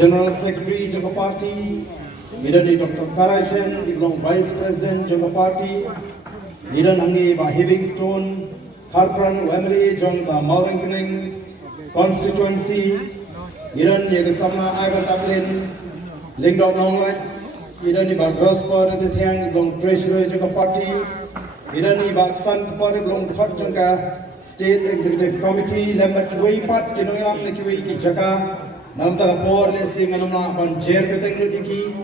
General Secretary Jangka Party, Midani Dr. Karajan, Iblong Vice President Jangka Party, Midan Hangi Ba Livingstone, Harpran Wembley Jangka Maurangkening Constituency, Midan Yegasama Agar Taklin, Lingdong Nonglat, Midani Ba Grosspur Tiang Iblong Treasurer Jangka Party, Midani Ba San Kupar Iblong Thot Jangka State Executive Committee, Lembat Kiwai Pat Kinoyam Kiwai Ki Jaka, Namta Por Lesi Manamla Ban Chair Keteng Nudiki,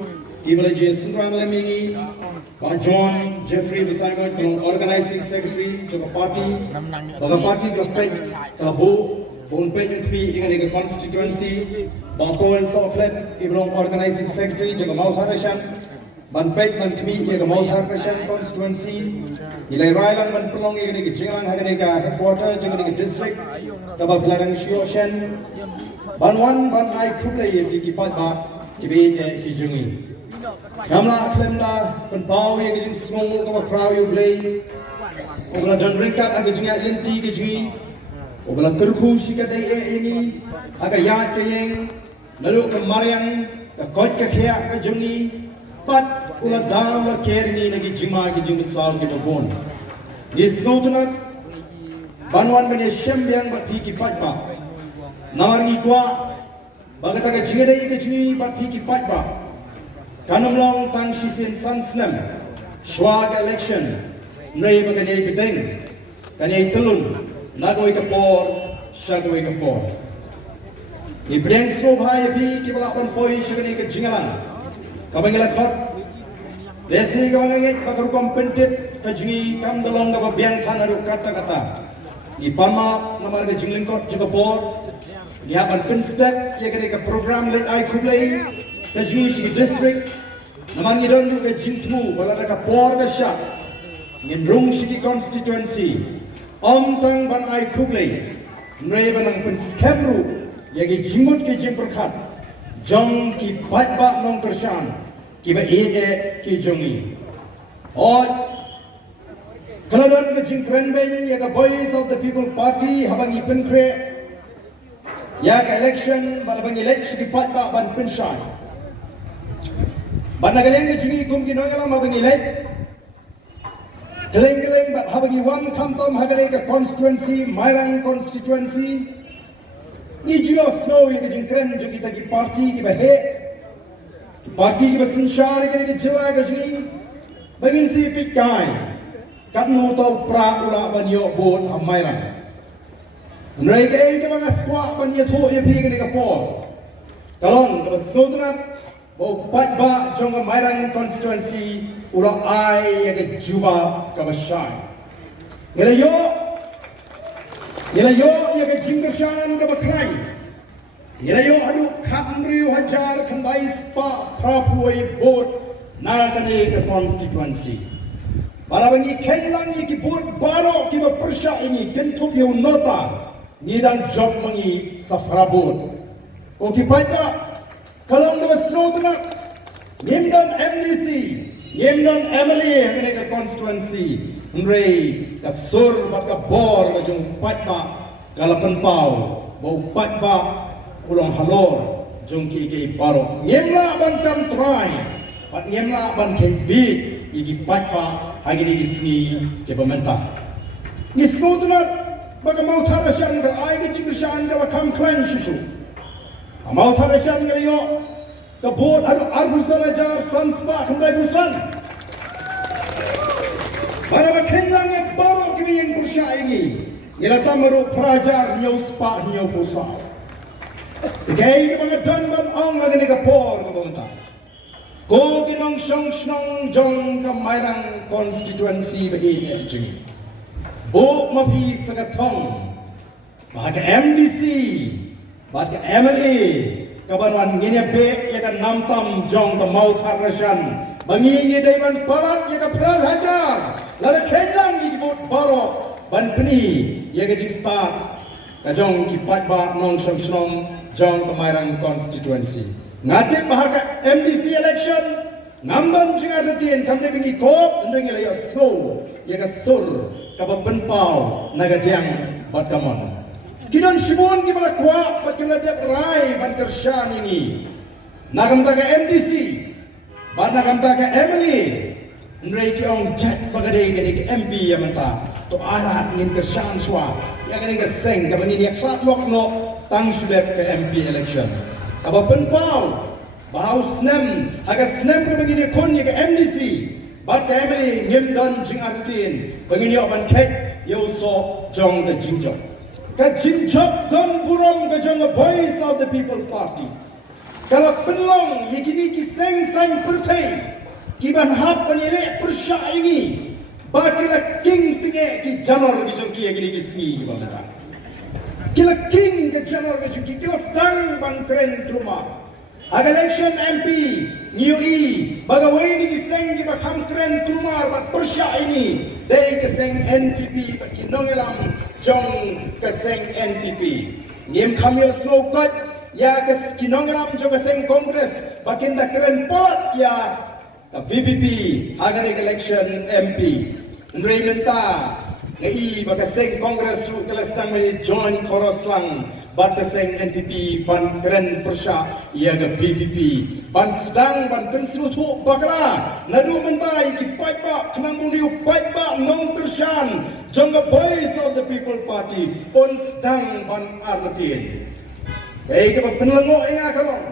Tibala Jason Ranlamingi, Ban John Jeffrey Bisangot, Organizing Secretary Jangka Party, Baga Party Klapet, Tabu, Bon Pejun Pi Inga Constituency, Ban Paul Soklet, Iblong Organizing Secretary Jangka Mautharashan, Ban Pej Ban Kmi Iga Mautharashan Constituency, Ilai Railang Ban Pelong Iga Jingalang Haganega Headquarter Jangka District, Kaba Filarang Shioshen, Ban Wan Ban Ai Kuble Ki Patba Kibi Ki Jungi. Kamla Klemda Ban Pau Iga Jing Small Kaba Prau Yuglei, Ogla Don Rinkat Aga Jinga Linti Ki Jungi, Ogla Kurku Shika Day Ini, Aga Yat Kayeng, Lalu Kamariang, Ka Kot Ka Kea Ka Jungi, Pat Ula Dawa Kerini Nagi Jima Ki Jing Sal Ki Babon. Yes Notunat Ban Wan Ban Yeshem Biang Bat Pi Ki Patba. Nawarni Kwa Bagataga Jingere Ki Jungi Bat Pi Ki Patba. Kanumlong Tan Shisin Sanslam Shwag election Nrei Baganyay Piteng Kanyay Tulun Nagoy Kapor Shagoy Kapor Ibreng Sobhai Pi Ki Balapan Poi Shagani Ka Jingalan Kabangila Kot Desi Kabangit Pakaru Kompentit Ka Jungi Kam Dalong Ka Biang Tanaru Kata Kata Ipama Namar Ka Jingling Kot Jigapor Yapan Pinstek Yagani Ka Program Let Ai Kublai Kajuni Shiki District, Naman Yidon Ka Jintmu, Balada Ka Por Ka Shat, Nginrung Shiki Constituency, Tang Ban Ai Kublai, Nrei Banang Pun Skemru, Yagi Jimut Ki Jimperkat, Jong Ki Patba Nong Kershan, Ki Ba Ede Ki Jongi. Or Kalaban Ka Jintrenben, Yaga Boys of the People Party, Habangi Pinkre, Yaga election, Balabangi election Ki Patba Ban Pinshan. Ban nagaling ka Jungi kum Kinoyala Mabang elect. Galing but Habangi one Kamtom Hagare ka constituency, Mairang constituency. Nijio snow yung Jingkren Jungi Taki party ki bahe. Party ki basinsyari ka ni Jila ka Jungi. Bagin si Pitkai. Katno tau pra ula banyo bon ang Mairang. Nray ka ay ka mga squat banyo to yung higin ni Kapor. Kalon ka basnotunat. Bau Patba Jongga Mairang constituency ula ai yaga juba kabashai. Nilayo yaga Jingershan kabakrai. Nilayo adu Kandriu Hajar Kandai Spa Prapuai Board Narakane constituency. Balabangi Kenlang iki board baro kiba persya ini kentuk yu nota nidang job mangi safra board. Oki Patba Kalau kita seronok, Yemdan MDC, Yemdan MLA, mereka constituency, Nrei, kasur, baka bor, kajung patba, kalapan pau, bau patba, ulang halor, jung kiki barok. Yemla ban kam try, pat yemla ban kembi, iki patba, hagi di sini ke pemerintah. Ni seronok, baka mau tarasyan ke air cikrasyan ke bakam klan susu. Mau tarasyan ngayo kabut adu argusan ajar sanspa kandai busan. Para bakendang yang baru kami yang bersya ini ialah tamaru prajar nyau spa nyau busan. Kaya ini mga danban ang lagi kapor kabunta. Ko ginong siyang siyang jong kamairang constituency bagi ini. Bu mapi sagatong bahaga MDC Batka MLA, kabarwan nginya be ya kan namtam jong ke maut harasyan, bangi ngi daiban parat ya ka pral hajar, lalu kendang di bot baro ban peni ya ka jing start, ka jong ki patba nong song jong ke Mairang constituency. Ngate bahaga MDC election, namban jing artian kamde bingi kop, ndeng ya slow, ya ka sur, ka penpau nagadiang batkamon. Kidan Shimon gimana kuat bagaimana dia rai ban kersyan ini. Nagam taga MDC, bat nagam taga Emily, Nrei kiong jet bagade kini ke MP yang menta, to alat ingin kesan swa, yang kini ke seng, kapan ini klat lok no, tang sudah ke MP election. Kapa penpau, bau snem, agak snem kapan ini kon ke MDC, bat ke Emily ngim dan jing artin, pengini opan kek, yo so jong ke jingjong. Ke jingjong dan buram ke jong voice of the people party. Kalau penlong, yakini ki seng pertai. Kiban hap penilai persya ini bakilah king tinggi ki janor ki jongki gini ki singi ki bangta kila king ke janor ki jongki kila stang bang tren rumah aga election MP new bagawai ni ki seng ki bakam tren rumah bat persya ini dari ke seng NPP bat ki nongelam jong ke seng NPP ngim kami slow cut ya ke ki nongelam jong ke seng kongres bakin dah keren pot ya VPP agar election MP Nrei minta ngai baka seng kongres su kelestang meni join koros lang bat seng NPP ban keren persya ia ke VPP ban sedang ban pensru tu bakala nadu minta iki pai ba kenang muniu pai ba nong tersan jongga voice of the people party on sedang ban arlatin baik ke penlengo inga kalong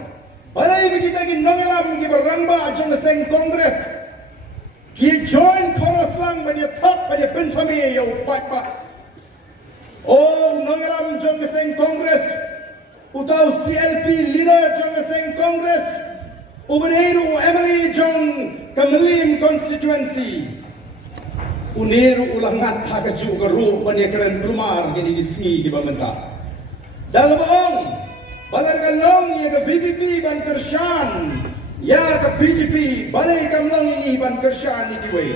balai kita ki nongelam ki beramba jong seng kongres ki join koros lang bani top bani penfami yo pak oh nongelam jong seng kongres utau CLP leader jong seng kongres ubereru Emily jong Kamelim constituency uniru ulangat hakaju garu bani keren rumar gini di sini di bamenta dalam bohong balai kalong ya ke VPP ban kershan ya ke BJP balai kalong ini ban kershan ni diwe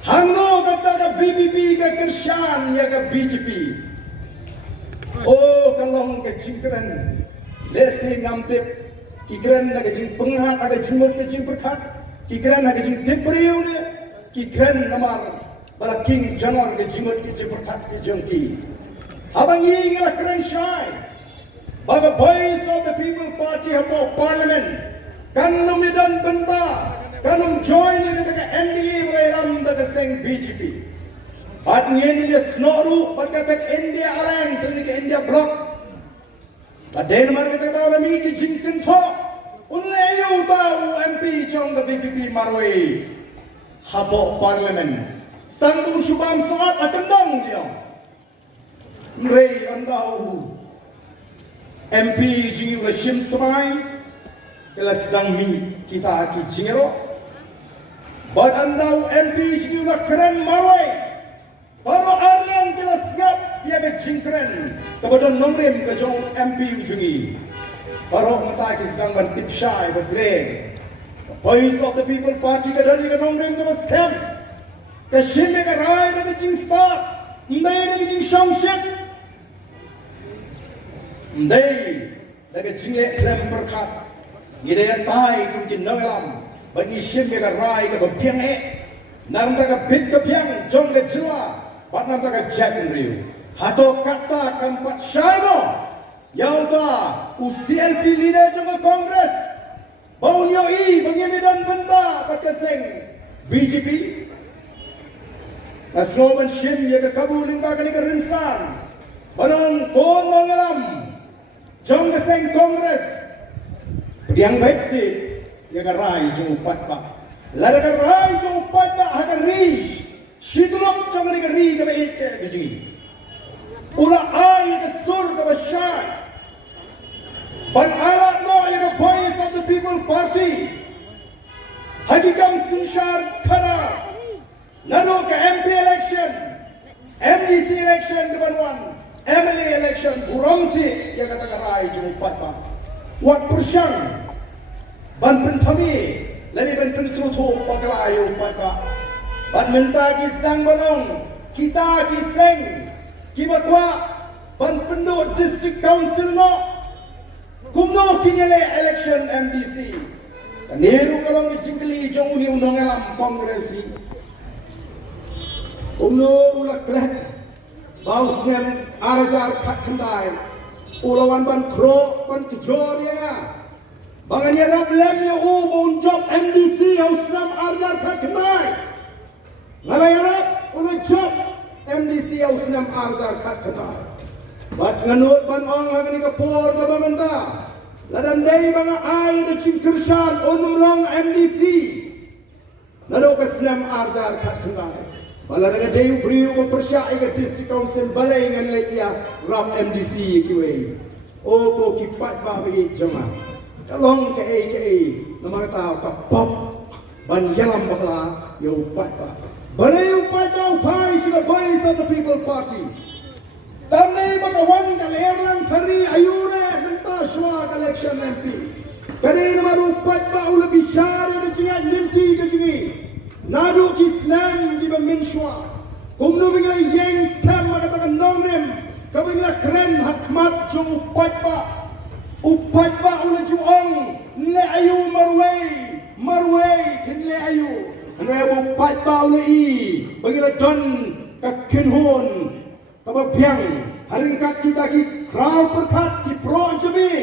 hangno kata ke VPP ke kershan ya ke BJP oh kalong ke jingkren lesi ngamtip kikren nak jing penghat ada jimut ke jing perkat kikren nak jing tipriu ne kikren namar bala king janor ke jimut ke jing perkat ke jongki abang ini ngala keren syai by the voice of the people party of parliament kanum idan benta kanum join in the NDA wairam the seng BJP at ngin ni snoru pagkatak India alliance ni India bloc at Denmark kata balami ki jinkin tho unlayu tau MP jong the BJP marway hapo parliament stanggur subam saat akendong dia mrei andau MP jingi ula shim samai kala sedang mi kita aki jingero bad andau MP jingi ula keren marwai baru aryan kala siap ia ke jingkren kepada nomrem ke jong MP ujungi baru mata ki sedang ban tipshai bergreng voice of the people party ke dari ke nomrem ke scam ke shim ke rai ke jing start ndai ke jing shongshit Ndai, daga jingle klem perkat, gede tai kumkin nongelam, bani shim ke rai ke piang nam daga bit ke piang, jong ke jila, bat nam daga jack riu, hato kata kampat shaimo, yauda UCLP leader jong ke kongres, bau nyo bangimidan benda bat ke seng BJP, nasloman shim ya ke kabuling bagani ke rinsan, banang kon nongelam. Jong ke seng kongres yang baik sih ya rai jong upat ba lada ke rai jong upat ba haga rish shidulok jong ke ri ke baik ke sini ula ai ke sur ke basyai ban alat no ya ke voice of the people party hagikam sinshar kara nado ke MP election MDC election ke banwan Emily election buramsi ya kata rai jeng patpa wat persyang ban pentami lani ban pensutu paglayo patpa ban minta ki sedang balong kita ki seng ki bakwa ban penduk district council no kumno kinyele election MDC neru kalong jingkli jong uni undang alam kongres ni kumno ulak klet bausnya arajar kat kendai ulawan ban kro ban kejor ya Bangan yarap lemnya bon job MDC Ausnam Arjar kat kenai. Ngala yarap ulah job MDC Ausnam Arjar kat kenai. Bat nganut ban ong hangani kapor ka bamanta. Ladan day banga ay da cingkershan onum long MDC. Nalo ka Snam Arjar kat kenai. Bala nga day briu ko persya iga district council balay ngan lekia rap MDC kiwe. O ko kipat ba bi jama. Kalong ke na mga tao ka pop ban yalam bakla yo pat ba. Balay yo pat ba upay sa voice of the people party. Tamnay magawan ka lerlang thari ayure nanta shwa election MP. Kare na marupat ba ula bishari na jinga limti ka jingi. Nadu Islam di baminswa. Kumno bingla yang scam magatakan nomrem. Kabingla kren hakmat jong upat ba. Upat ba ula juong le ayu marway kin le ayu. Ano upat ba ula bangila don kakinhon kababyang haringkat kita ki kraw perkat ki pro jabi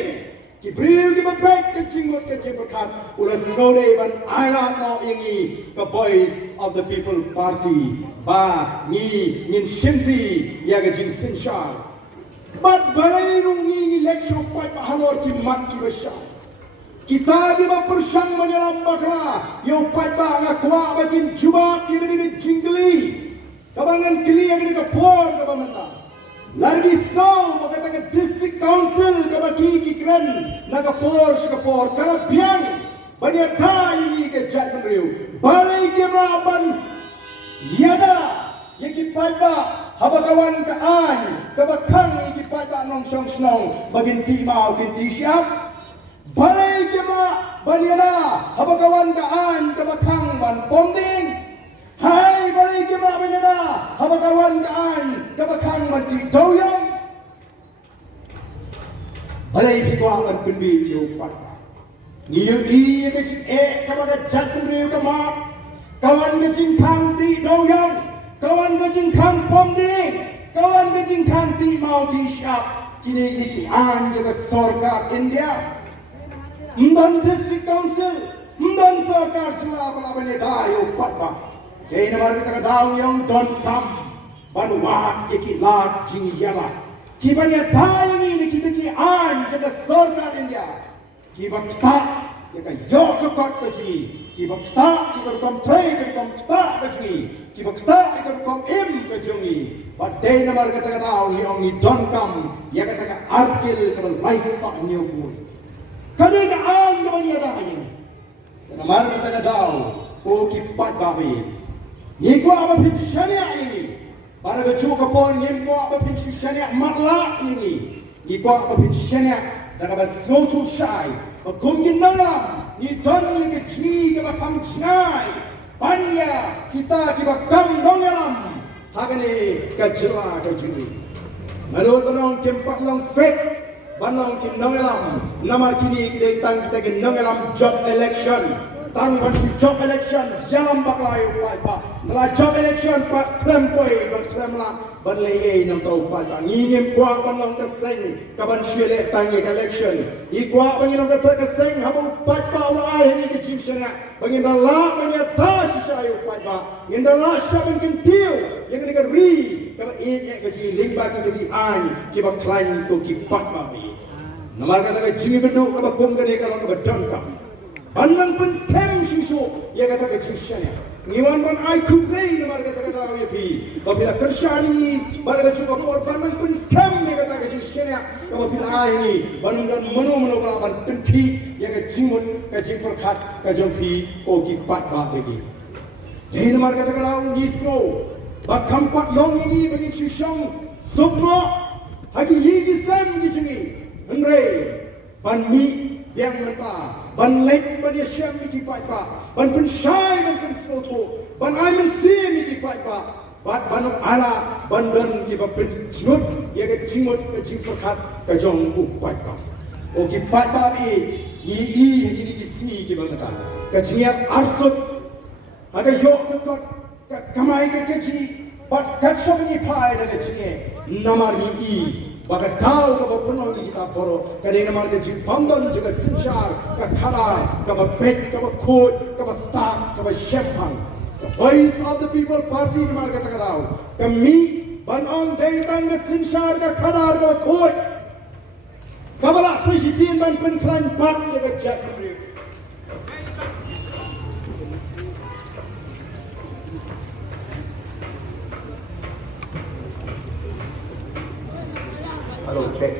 ki briu ki babek ki jingot ki jingkat ula sore ban ailat no ingi ka voice of the people party ba ni nin shimti ya ga jing sinshar. But balay nung election pat pahalor ki mat ki basya. Kita di ba persang manyalam bakla yo pat ba nga kwa ba kin jubak ki ni jingli. Kabangan kili yang ni ka por ka bamanta. Largi snow magata ka district council ka baki ki kren na ka por kala biang banya ta ini ke jat riu. Balay ki raban yada yaki pat ba habagawan ka an kabakang ikipat ba nong song snong bagin ti mau kin ti siap balay kema baliana habagawan ka an kabakang ban ponding hai balay kema baliana habagawan ka an kabakang ban ti doyang balay pitwa ban kunbi yo pat niyo di ka chi kabaga jatun riu ka ma kawan ka jing kang ti doyang kawan gajing kang pomding, kawan gajing kang ti mau di siap, kini ki an jaga sarkar India, mdan district council, mdan sarkar jula bala bane dayo patba, kaya namar kita daw yang don tam, banwa iki lat jing yala, kibanya dayo ni kita ki an jaga sarkar India, kibakta yaka yok kot kaji. Kibakta ikor kom trei ikor kom ta kajungi kibakta ikor kom im kajungi badai namar kata kata ni ongi don kam ya kata kata artikel kalau lais pak nyobu kadi ka ang ka bani ada ini namar kata kata o kipat babi ni ko apa pin syariah ini para becu ka pon ni ko apa pin syariah matla ini ni ko apa pin syariah daga basnotu syai kungin nalam ni don ni ke ji ke bakam jai panya kita ke bakam nongelam hagane ka jela ka jini nalo tanong tempat long fet banong kim nongelam namar kini kita tang kita ke nongelam job election tang ban job election jalan baklayo pa nala job election pat krempoi ban kremla ban lei nam tau pa ngingim kwa banong ka seng ka ban shele tang election ikwa bangin ka ka seng habu pat pa ula ai ni ke chingsana bangin la bangin ta shishayo pa ngin la shaban kan tiu yang ni ka ri ka e ka ji lingba ki di an ki ba klain ko ki pat ba bi namar ka ka jingi bendu ka ba kum ka ni ka ka ba dam kam Bandang pun scam shisho, ya kata kecilnya. Niwan ban I complain namar kata kata ya pi. Apabila kerja ini, baru juga kau bandang pun scam ya kata kecilnya. Apabila ini, bandang dan menu balapan penti, ya kecimut, kecim perkat, kejam pi, kau kipat bah lagi. Ini namar kata kata nisro, bakampat yang ini bagi shisong, sukma, hagi higi sam gini, Andre, ban mi yang mentah. Ban lek ban yasham miki pai pa ban pensyai ban pensoto ban aimen si miki pai pa ban ala ban dan ki ba penjut ya ke jimut ke jimperkat ke jong u pai pa o ki pai pa bi ini di sini ki bangata ke jingat arsut ada yok ke kot kamai ke keji bat katsham ni pai na ke jinge namar ni baka tahu ka penuh kita boro kadang namar ke jing pondon juga sinchar ka khadar ka break ka khod ka start ka shempang the voice of the people party namar ka takarau kami banong daytang ka sinchar ka khadar ka khod kabala sisiin ban penklan pat ka chat. Hello, check.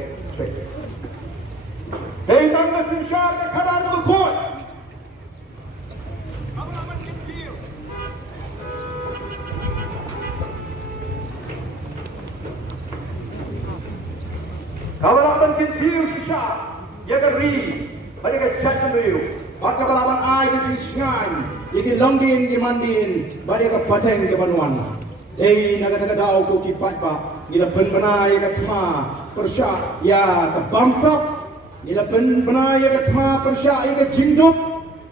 Hey, Douglas in charge, the cut out of the court. Kabalaban confused siya. Yaga ri, balik ka chat na rin. At kabalaban ay kajing siyay, yakin longdin, kimandin, balik ka pateng kabanuan. Hey, nagatagadaw ko kipat pa, nila penbanay katma, persya, ya kabamsak, nila penbanay katma, persya, ya jingdup,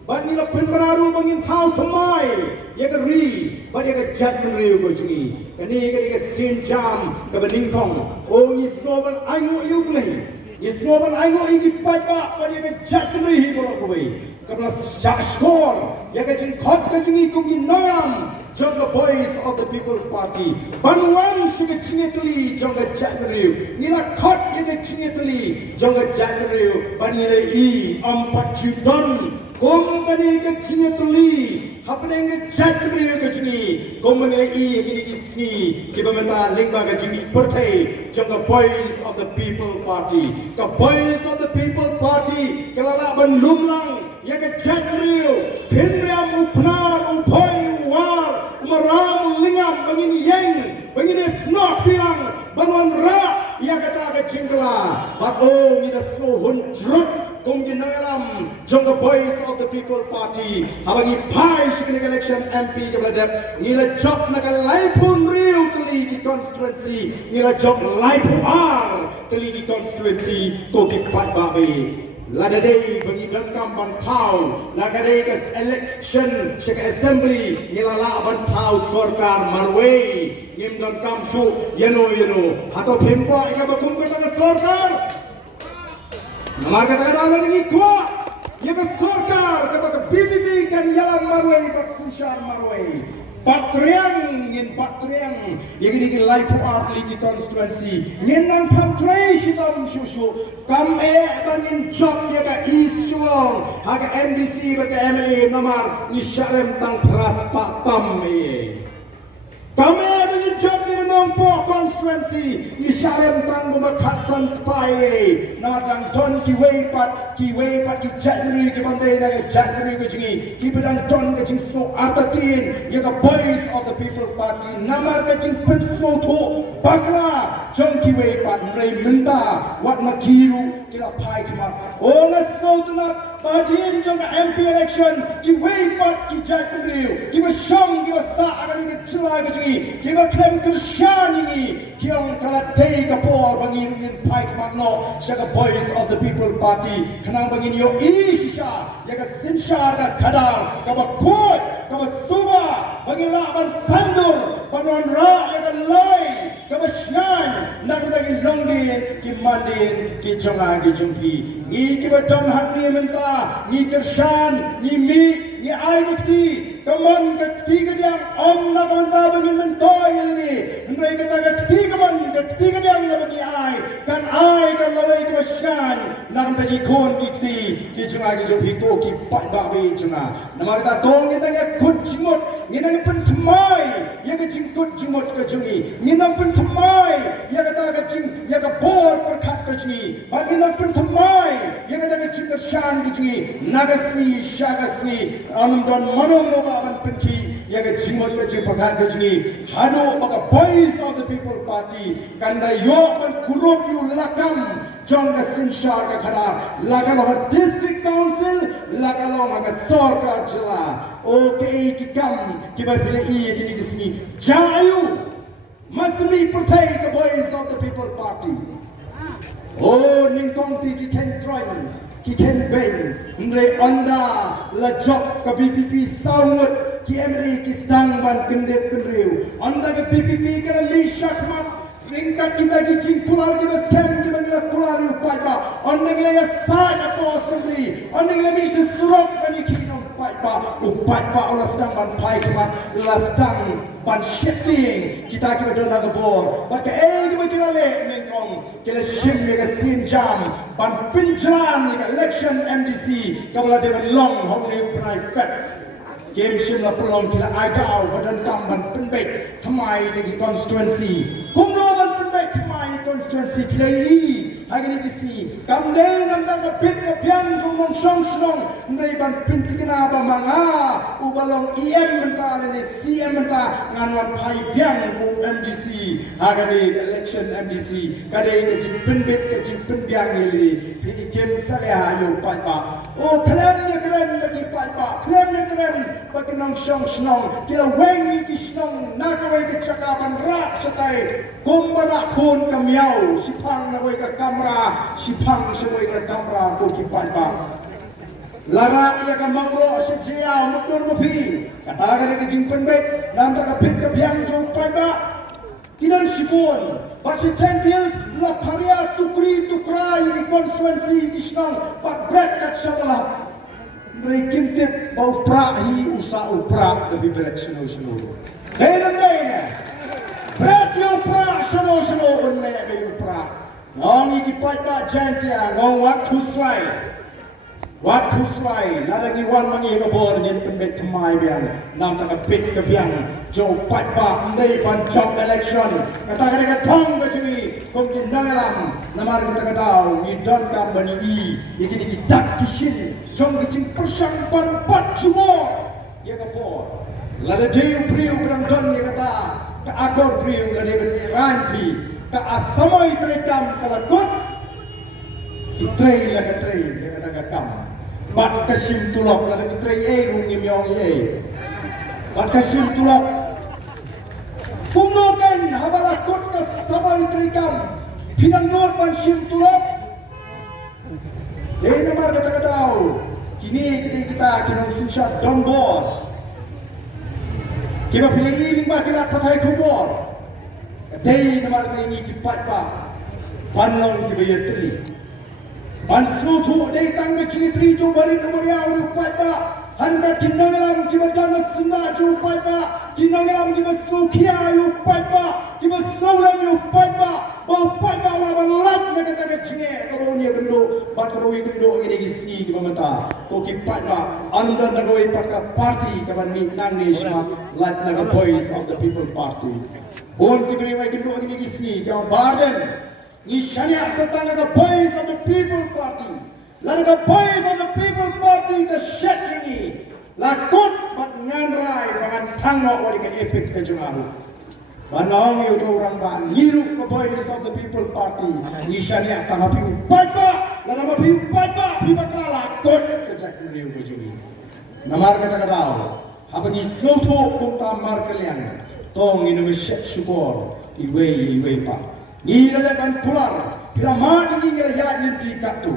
bat nila penbanaru bangin tau tamay, ya ri, bat ya jat menriu ko jingi, kani ka sinjam kabaningkong, o ni snowban ango yuglay, ni snowban ango ikipat pa, bat ya jat menriu ko kowe, kabla shashkor, ya jing khot ka jingi kung ginayam. John the voice of the people party Banuan shiga chingetli jonga January nila khot yaga chingetli jonga January banile I ampachuton kom kani ga chingetli hapne ga January ga chini kom banile I gini kisni kibamenta lingba ga jini perthai jonga voice of the people party ka voice of the people party kalala ban lumlang yaga January thinriam upnar uphoi war umaram lingam bangin yeng bangin snok tiang banwan ra ya kata ka jingla bato ngida smo hundrut kung ginangalam jong the voice of the people party habangi pai shikini election MP kabladap ngila job nakalaipun riu tali di constituency ngila job laipu ar tali di constituency ko kipat babe Ladadei bagi dankam bantau, ladadei ke election shek assembly nilala bantau sorkar marway, ngim dankam shu yeno hato pempa ika bakum kata sorkar. Namar kata ada lagi kuat, ya ke sorkar kata ke PBB kan yalam marway kat sinshar marway. Patriang, yang ini laipu art ligi constituency, nang pamtray sitam susu, kam bangin job ya ka isuang, haga MDC berka MLA namar ni syarem tang pras patam Kami bangin job ni nompo constituency, ni syarem tang bumakatsan spy, namadang don ki weipat ki January ki bandai naga January ki jingi, ki bedang don ki jing snow artatin, ya ka voice of the people party, namar ka jing pen snow to, bakla, jong ki weipat, nrai minta, wat makiru, kila pai kemat, ola snow tunat, bahagian jong MP election, ki weipat ki January, ki basyong, ki basa, agak ni celai ki jingi, ki baklem kersyan ini, ki ang kalatay kapor, bangin pai kemat no, siya ka voice of the people party, kanang bangin yo isha ya ka sinshar ka khadar ka bakut ka basuba bangin laban sandur panon ra ya ka lai ka basyan nang dagi longdin ki mandin ki jonga ki jumpi ni ki batong hanni menta ni kershan ni mi ni ai dikti kaman kati kadiang om na kamanta bangin mentoy ini hendai kata kati kaman kati kadiang na bagi ai kan lalai ka basyan nang dagi kon dikti ki jonga ki jumpi ko ki pai ba be jonga namar ta tong ni nang kut jimot ni nang pen thmai ya ka jing kut jimot ka jungi ni nang pen thmai ya ka ta ka jing ya ka bor per khat ka jungi ba ni nang pen thmai ya ka ta ka jing ka shan ki jungi nagasni shagasni anum don manom no ban penki ya ka jimot ka jing pakhat ka jungi hado baka voice of the people party kanda yo ban kurup yu lakam jong ka sinshar ka khada lagalo district council lagalo maga sarkar jila okay ki kam ki ba bile I ki ni dismi jayu masmi pertai ka voice of the people party oh ningkong ti ki ken troin ki ken ben ndre onda la job ka BPP saungut ki emri ki stang ban kendep kendriu onda ka BPP ka mi shakmat ringkat kita gijing pular kita scam kita nila pular upai pa ondeng nila side atau assembly ondeng nila misi surok kani kinong upai pa olah sedang ban pai kemat olah sedang ban shifting kita dona gebor maka kita le mengkong kita shim kita sin jam ban pinjaran kita election MDC kamala dewan long hong ni upai fat game shim la pelong kila ajau badan kamban penbek thamai di constituency kumno ban penbek thamai constituency kila i agni kisi kamde nam da bit ka pyang jong song song ndai ban pintikna ba manga ubalong em menta ni CM menta nganwan phai pyang bu MDC agni election MDC kade ke penbek ke penbyang ni pi game salya ayo pa oh klem ni kren lagi pa klem ni kren bagi nong song snong kila wengi ki snong nakawai ke cakapan rak satai kumbara khun kamiau sipang nawai ke kamera sipang semai ke kamera ko ki pa lara ia ka mangro sejia mutur mupi kata kali ke jingpen bek nam ta ka pit ka biang jo pa kinan sipon baca tentils la paria tukri tukrai di konstituensi ki snong pak break kat salah Mereka tip bau prahi usaha uprak tapi berat seno. Dena. Berat yang prak seno unme be uprak. Nong iki pai jantia ngong waktu slai. Ladangi wan mangi kabor nyen penbet temai biang. Nam tak pit ke biang. Jo pai ndai ban job election. Kata ka thong bajui kong ki nangalam namar kita kadau ni don company iki ni dak kishin jong gicing persang pan pat semua ya kapor lada deu priu kurang don ya kata ka akor priu lada beri ranti ka asamai trekam kalakut kitrei la katrei ya kata ka kam bat kasim tulok lada kitrei rungi myong bat kasim tulok kunokan habalakut ka samai trekam hidang not ban sim tulok Dei namar kata kadau kini kita kinong sinsat dombor kiba pilih ini ba kila patai kubor dei namar kata ini kipat pa panlong kiba yetri pan smutu dei tangga citri jo bari nomorya uru pat pa harga kinangalam kiba dana sunda jo pat pa kinangalam kiba sukia yu pat pa kiba snowlam yu pat pa bau pat pa laban lat na kata kecine karonia gendo pat karowi gendo ini gisi kiba mata ko kipat pa anda nagoi pat ka party kaban mi nangni shma lat naga boys of the people party bon kibri mai gendo ini gisi kaban barden ni shania satang naga boys of the people party Laga boys of the people party ke shed ini lakut bat ngandrai bangan tangno wali ke epic ke jengaru banong yu to orang ba ngilu ke boys of the people party nishania tang api papa laga api papa pi bakala lakut ke jak riu ke juni namar kata kadau habani sloto kumta mar kalian tong ini meshet syukur iwe pa ni laga kan kular bila mati ni ngeraya linti katu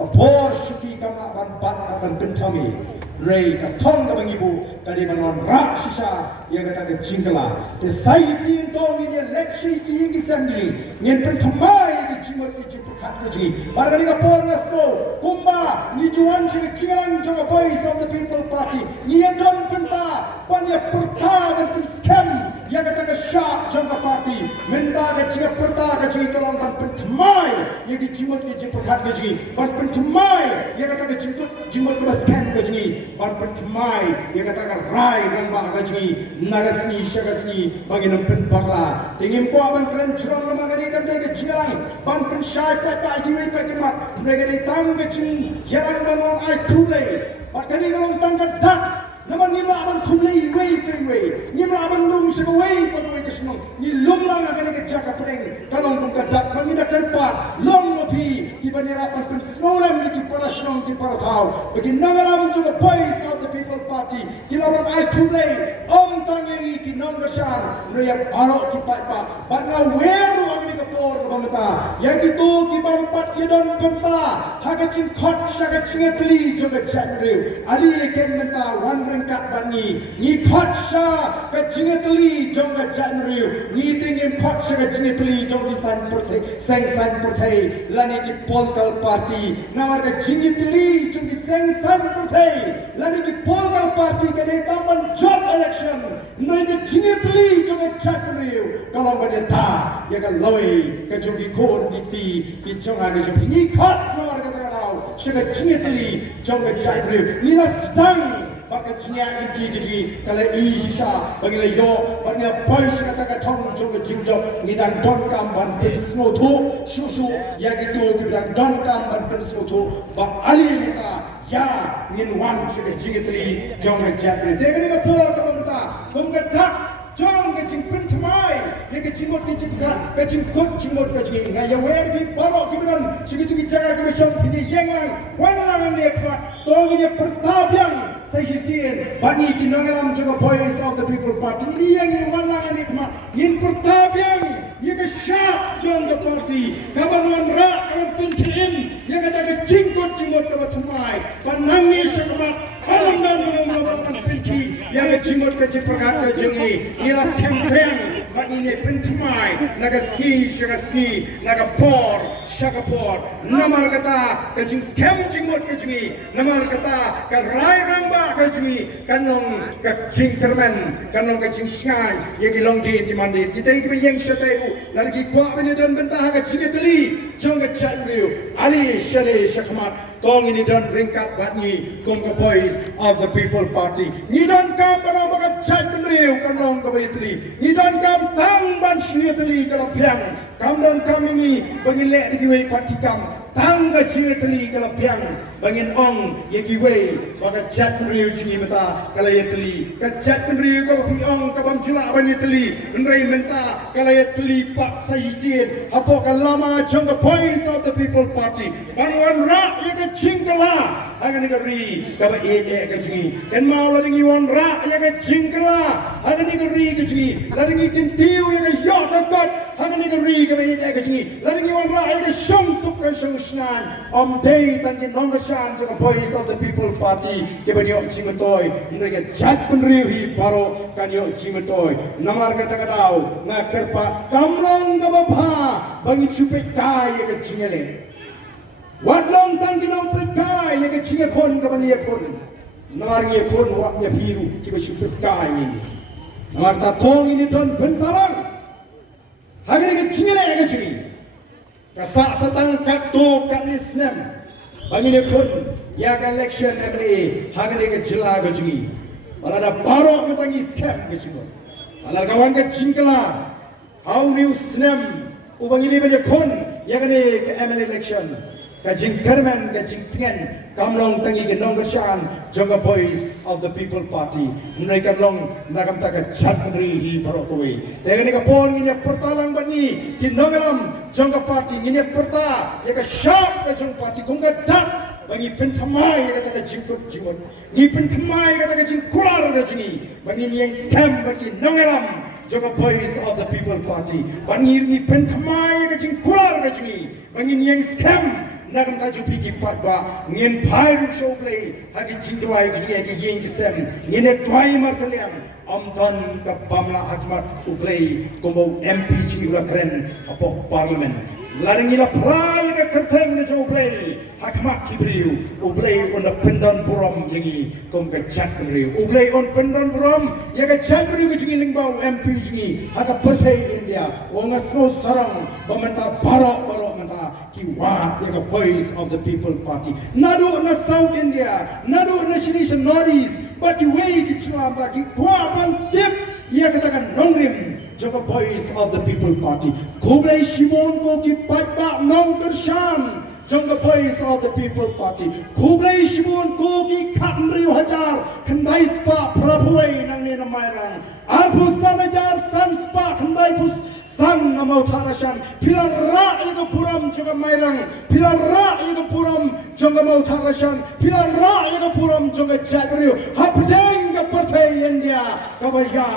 kapor syuki kama ban pat akan pentami rei ka thong ka bangibu kadi banon rak sisa ya kata ke jingla te sai sin to ni election ki assembly nyen pentamai ki jimot ki pukhat ke ji bargani ka por naso kumba ni juan chi chiang jo boys of the people party ni don penta panya perta dan scam ya kata ke sharp jangka party menda ke jika perta ke ji tolong ban pentamai ya ki jimot ki pukhat ke ji ban pentamai ya kata ke jimot ke scam ke ji ban pentamai ya kata ke rai rang ba ke ji nagasni shagasni banginam pen bakla tingim ko aban kren chron na magani kam de jilang ban pen shai pa ta giwe pa kimat mereka de tang ke ji jalan banon ai thule bakani galong tang ka dak naman ni aban thule we ni aban rung se we pa do ke snong ni lum lang na ke jaka pedeng kalong kum ka dak mangi da kerpat long no pi ki banira pan pen snolam ni ki para snong ki para thau begin nangalam to the boys of the people party kilawan ai thule om tangi ki nongashan noya aro ki pa bana weru agni ka por ka bamata ya ki to ki bampat ki don penta hagachin khot shagachin atli joga chanre ali ken menta wan rengkat bani ni khot sha ka chingatli jong ga jan riu ni ting im khot se ga jing tli jong di san porte sang san porte lani ki political party namar ga jing tli jong di sang san porte lani ki political party ga de tamban job election noi ga jing tli jong ga jan riu kalong ba de ta ya ga loi ga jong di kon di ti ki jong ga jong ni khot namar ga ta rao se ga jing tli jong ga jan riu ni la stang baka chinya inti giji kala isha bagila yo bagila pais kata ka thong chung jingjo ni dan don kam ban pin smo thu shu shu ya gitu ki dan don kam ban pin smo thu ba ali ta ya nin wan chi ka jingitli jong ka jatri te ga ka pula ka mata kum ka tak jong ka jing pin thmai ye ka jingot ki jing ka jing kot jingot ka jing ga ya wer ki baro ki ban chi ki tu ki jaga ki shom ni yengang wan lang ne ka to ni pertabyang Sehisian bani kinangalam juga voice of the people party ini yang walang ini kema in pertabian ye ka sharp jong the party kabanuan ra kan pintin ye ka daga jingkot jingkot ka bathmai panangi sakmat alangan mengamalkan pinti ye ka jingkot ka ciprakat ka jengi nilas kempreng bani ne pintimai naga si naga por shakapor namar kata ka jing scam jingkot ka jengi namar kata ka rai ramba kajmi kanong kajing termen kanong kajing shan ye gilong di mandi kita iki yang shateu lagi kwa bene don bentah kajing teli jong kajang riu ali shale shakmat tong ini don ringkat batni kong ka boys of the people party ni don kam bana baka kajang riu kanong ka teli ni don kam tang ban shie teli kala pyang kam don kam ini bangile di we party kam tang ka jing teli kala pyang bangin ong ye kiwe baka chat riu chingi mata kala ye teli ka chat riu ka pi ong ka bam chila ban ye teli ndrei menta kala ye teli pak saisien apo ka lama jong the voice of the people party banwan ra ye ka chingkala hagan ka ri ka ba ye ka chingi ken ma la ding yon ra ye ka chingkala hagan ka ri ka chingi la ding kin tiu ye ka yo ka got hagan ka ri ka ba ye ka chingi la ding yon ra ye ka shong sup ka shong snan dei tan kin nong shan to the voice of the people party ke ban yo chimatoy ndrega chat kun riu hi paro kan yo chimatoy namar ka takadau na kerpa kamlang ga bapha bangi chupe kai ye ka chingele watlong tang kinong prekai ye ka chinge kon ka ban ye kon nar ye kon wat ye hiru ki ba chupe kai ni namar ta thong ini don bentalang hagre ka chingele ye ka chingi ka sa satang kakto kanisnem bangine pun ya ka election MLA hagane ka jila ga jingi wala da baro matangi scam ga jingo wala kawan ka jingkala how new snem ubangile be pun ya ka MLA election ka jing termen ka jing tingen kamlong tangi ke nong shan jonga boys of the people party mereka long nagam taka chatri hi baro kowe tegane ka pon ni pertalang bani ki nongalam jonga party ni perta ya ka sharp ka jong party kunga tak bani pen thamai ka taka jingkut jingot ni pen thamai ka taka jing kular da jingi bani ni yang scam bani nongalam jonga boys of the people party bani ni pen thamai ka jing kular da jingi bani ni yang scam nagam ta jupi ki patwa ngin phai ru show play hagi jingdwai ki yeng sem ngine try mar kalian amdan ka pamla akmat u play kombo MP chi ula kren apo parliament laring ila prai ka kerteng de show play akmat ki briu u play on the pendon buram lingi kom ka chat briu u play on pendon buram ya ka chat briu ki ling bau MP chi haka partai india wonga so sarang pamenta baro ki wa the voice of the people party nadu na south india nadu na nation northeast but the way ki chua ba ki kwa ban tip ye kata kan nongrim the voice of the people party khoblai shimon ko ki patba nong darshan the voice of the people party khoblai shimon ko ki khamri hajar khandai spa prabhuai nang ne namairang arbu sanajar sanspa khandai bus san namo tharashan pilarra ego puram juga mairang pilarra ego puram juga mau tharashan pilarra ego puram juga jagriu hapdeng ka pathe india kabaya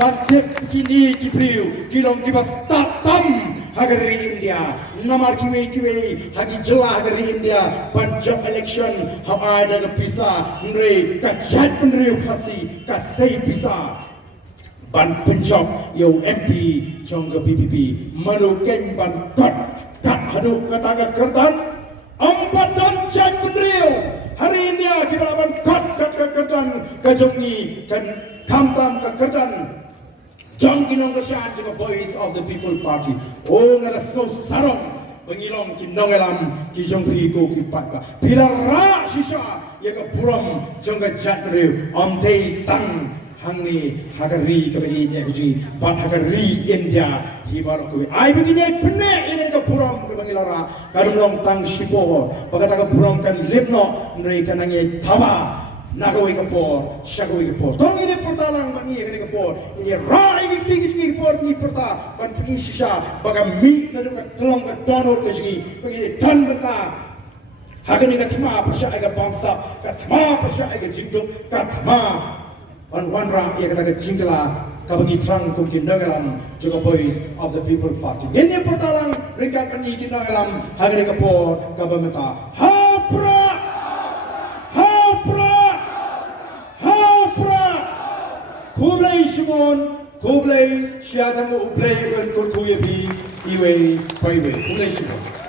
pathe kini kibriu kilong kibas tatam hagari india namar kiwe hagi jela hagari india panjang election how ada ka pisa ndre ka chat ndre khasi ka sei pisa ban Punjab yo MP trong ke PPP manu keng ban kat hadu kata ke kertan empat dan cek bendriu hari ini kita ban kat kertan kajongi kan kamtam ke kertan jong kinong kesyan juga Voice of the People Party oh ngalasko sarong pengilong kinongelam ki jongri ko ki pakka pilara shisha ya ke buram jongga jatri amdei tang hangi hagari ke ini ji bat hagari India hibar ko ai begini penne ini ke buram ke pengilara karunong tang shipo bagata ke buram kan lepno mereka nangi taba nagawai ke por shagawai ke por tong ini pertalang bangi ini ke por ini rai ini tinggi por ni perta ban pengi shisha baga mi nadu ka kelong ka donor ke sini begini dan beta hagani ka thma pasha aga bangsa ka thma pasha aga jingduk ka thma wanra ia kata ke jingla ka bangi trang kum ki nagalam juga Voice of the People Party ini pertalang ringkat pengi ki nagalam hagani ka por ka bameta hapra Kublai Shimon, Kublai Shiazamu Ublai Kurkuyepi, Iwe, Kublai Shimon.